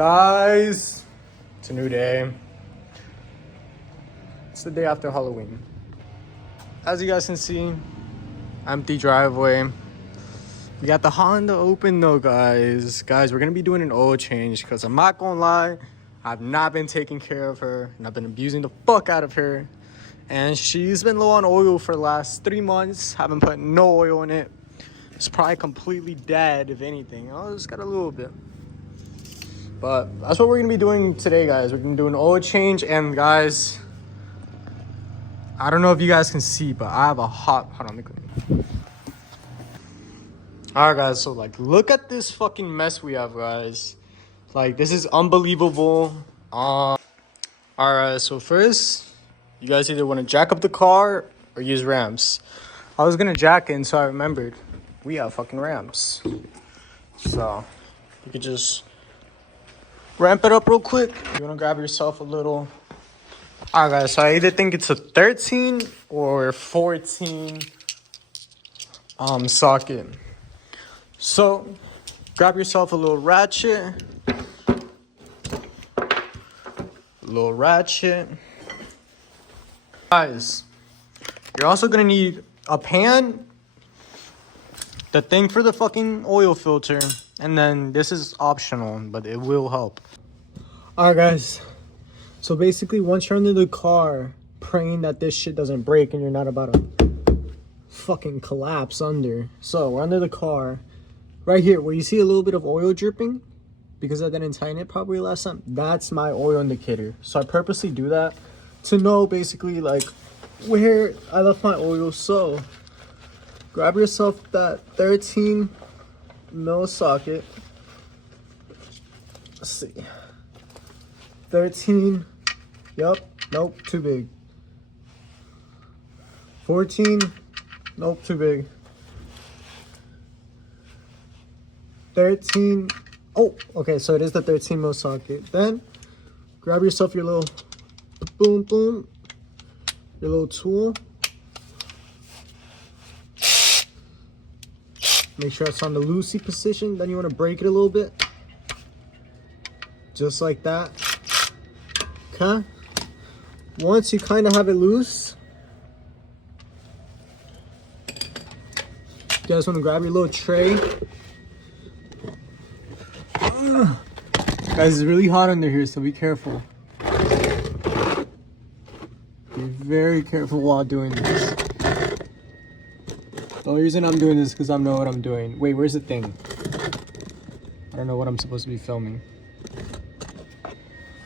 Guys, it's a new day. It's the day after Halloween. As you guys can see, empty driveway. We got the Honda open though, guys. Guys, we're gonna be doing an oil change because I'm not gonna lie, I've not been taking care of her and I've been abusing the fuck out of her. And she's been low on oil for the last 3 months. Haven't put no oil in it. It's probably completely dead, if anything. Oh, it's got a little bit. But that's what we're gonna be doing today, guys. We're gonna do an oil change, and guys, I don't know if you guys can see, but I have a hold on, let me clean. Alright guys, so like look at this fucking mess we have, guys. Like, this is unbelievable. Alright, so first, you guys either want to jack up the car or use ramps. I was gonna jack in, so I remembered we have fucking ramps. So you could just ramp it up real quick. You want to grab yourself a little. Alright guys, so I either think it's a 13 or 14 socket. So grab yourself a little ratchet. Guys, you're also gonna need a pan, the thing for the fucking oil filter, and then this is optional, but it will help. Alright guys, so basically once you're under the car, praying that this shit doesn't break and you're not about to fucking collapse under. So we're under the car, right here where you see a little bit of oil dripping, because I didn't tighten it probably last time. That's my oil indicator. So I purposely do that to know basically like where I left my oil. So grab yourself that 13 mil socket. Let's see. 13. Yep. Nope. Too big. 14. Nope. Too big. 13. Oh, okay. So it is the 13 mil socket. Then grab yourself your little boom, your little tool. Make sure it's on the loosey position. Then you want to break it a little bit. Just like that. Okay. Once you kind of have it loose, you guys want to grab your little tray. Guys, it's really hot under here, so be careful. Be very careful while doing this. The only reason I'm doing this is because I know what I'm doing. Wait, where's the thing? I don't know what I'm supposed to be filming.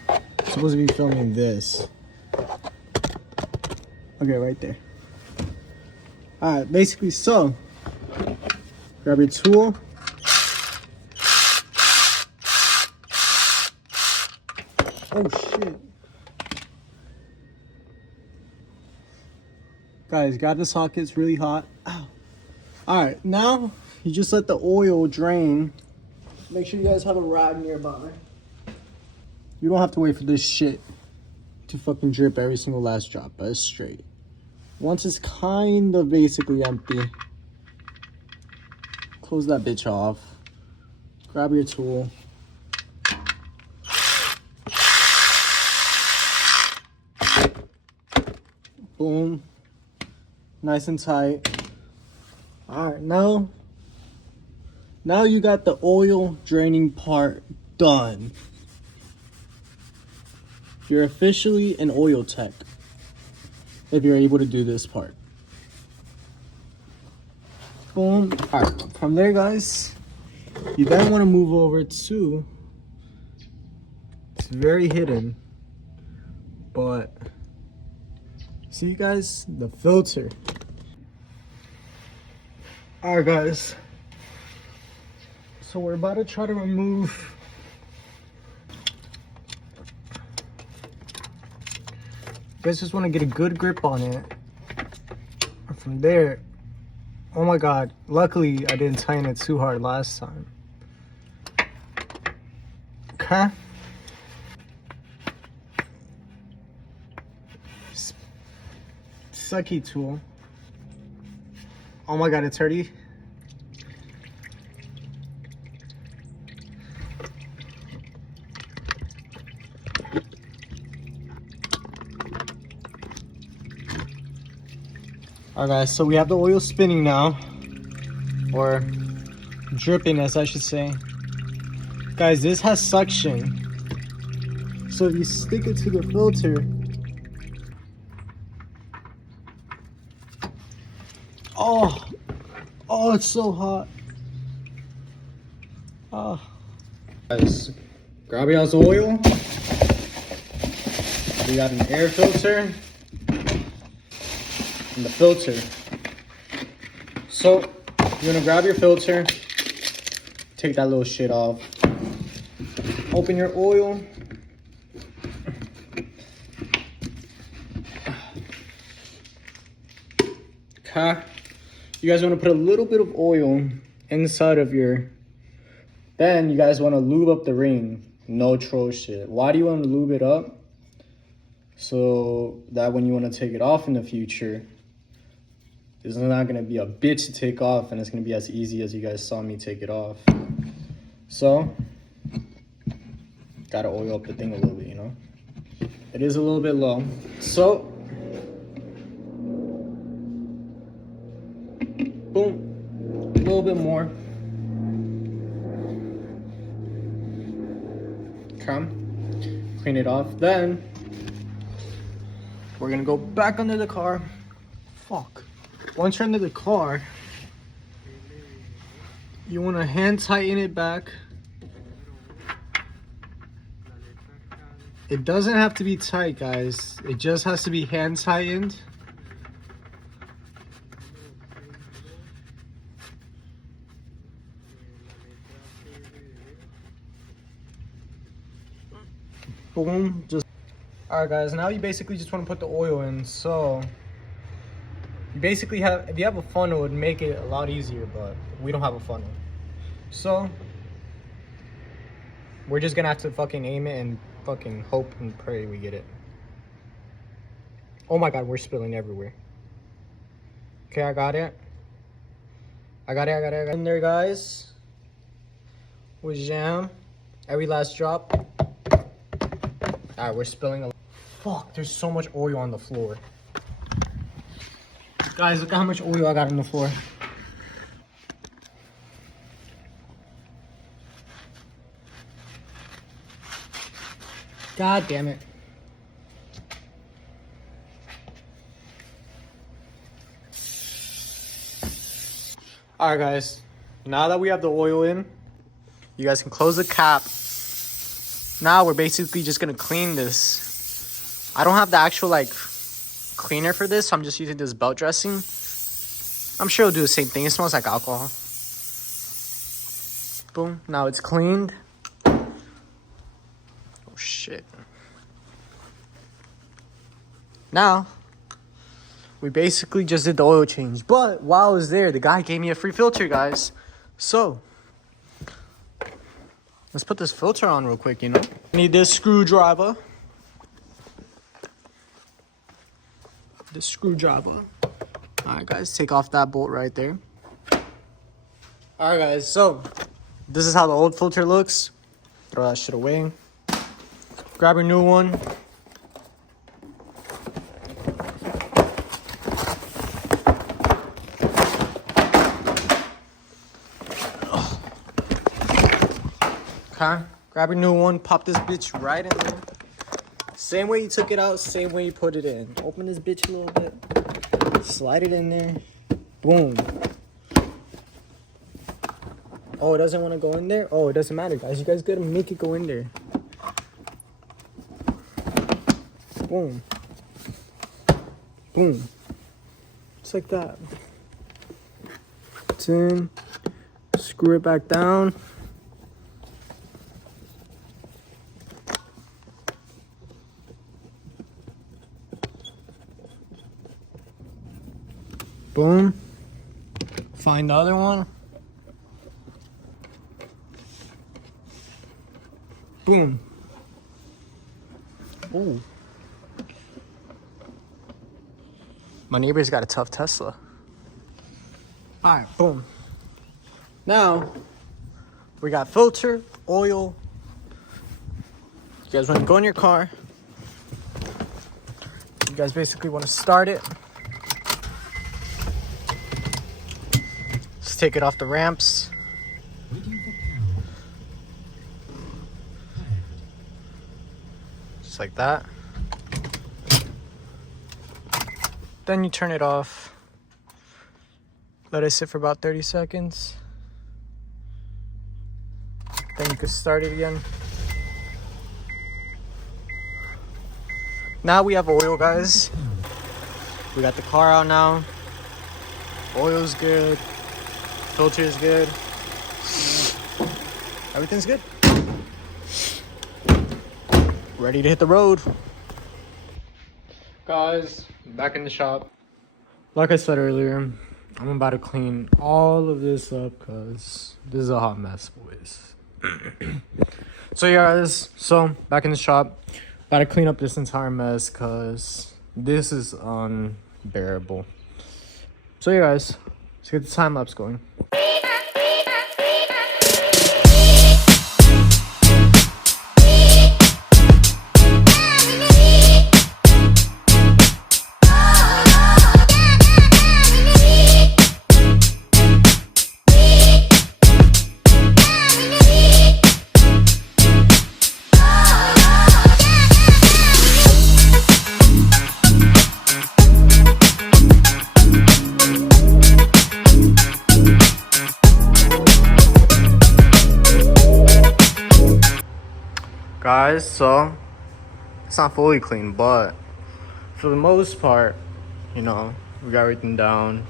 I'm supposed to be filming this. Okay, right there. Alright, basically, so grab your tool. Oh shit. Guys, grab the socket, it's really hot. Ow. Alright, now you just let the oil drain. Make sure you guys have a rag nearby. You don't have to wait for this shit to fucking drip every single last drop, but it's straight. Once it's kind of basically empty, close that bitch off. Grab your tool. Boom. Nice and tight. Alright, now you got the oil draining part done. You're officially an oil tech if you're able to do this part. Boom. Alright, from there, guys, you then want to move over to, it's very hidden, but see, you guys, the filter. Alright guys, so we're about to try to remove you guys just want to get a good grip on it. And from there, oh my god, luckily I didn't tighten it too hard last time. Okay. Sucky tool. Oh my god, it's dirty. Alright guys, so we have the oil spinning now. Or dripping, as I should say. Guys, this has suction. So if you stick it to the filter, oh, it's so hot. Oh. Guys, grab y'all's oil. We got an air filter and the filter. So you're gonna grab your filter, take that little shit off, open your oil. Okay, you guys want to put a little bit of oil inside of your, then you guys want to lube up the ring. No troll shit. Why do you want to lube it up? So that when you want to take it off in the future, it's not going to be a bitch to take off, and it's going to be as easy as you guys saw me take it off. So gotta oil up the thing a little bit, you know. It is a little bit low, so boom, a little bit more. Come, clean it off. Then we're gonna go back under the car. Fuck. Once you're under the car, you wanna hand tighten it back. It doesn't have to be tight, guys. It just has to be hand tightened. Boom. Just alright guys, now you basically just want to put the oil in. So you basically have, if you have a funnel, it would make it a lot easier, but we don't have a funnel. So we're just gonna have to fucking aim it and fucking hope and pray we get it. Oh my god, we're spilling everywhere. Okay, I got it. I got it. In there, guys. With jam. Every last drop. Alright, we're spilling a lot. Fuck, there's so much oil on the floor. Guys, look at how much oil I got on the floor. God damn it. Alright guys, now that we have the oil in, you guys can close the cap. Now we're basically just gonna clean this. I don't have the actual like cleaner for this, so I'm just using this belt dressing. I'm sure it'll do the same thing. It smells like alcohol. Boom, now it's cleaned. Oh shit. Now we basically just did the oil change, but while I was there, the guy gave me a free filter, guys. So let's put this filter on real quick, you know. Need this screwdriver. This screwdriver. Alright guys, take off that bolt right there. Alright guys, so this is how the old filter looks. Throw that shit away. Grab your new one. Okay, grab your new one, pop this bitch right in there. Same way you took it out, same way you put it in. Open this bitch a little bit, slide it in there, boom. Oh, it doesn't want to go in there? Oh, it doesn't matter, guys. You guys gotta make it go in there. Boom. Boom. Just like that. It's in, screw it back down. Boom. Find the other one. Boom. Ooh. My neighbor's got a tough Tesla. Alright, boom. Now, we got filter, oil. You guys want to go in your car. You guys basically want to start it. Let's take it off the ramps. Just like that. Then you turn it off. Let it sit for about 30 seconds. Then you can start it again. Now we have oil, guys. We got the car out now. Oil's good. Filter is good. Everything's good. Ready to hit the road. Guys, back in the shop. Like I said earlier, I'm about to clean all of this up because this is a hot mess, boys. So yeah, guys, so back in the shop. About to clean up this entire mess because this is unbearable. So yeah, guys, let's get the time lapse going. Guys, so it's not fully clean, but for the most part, you know, we got everything down.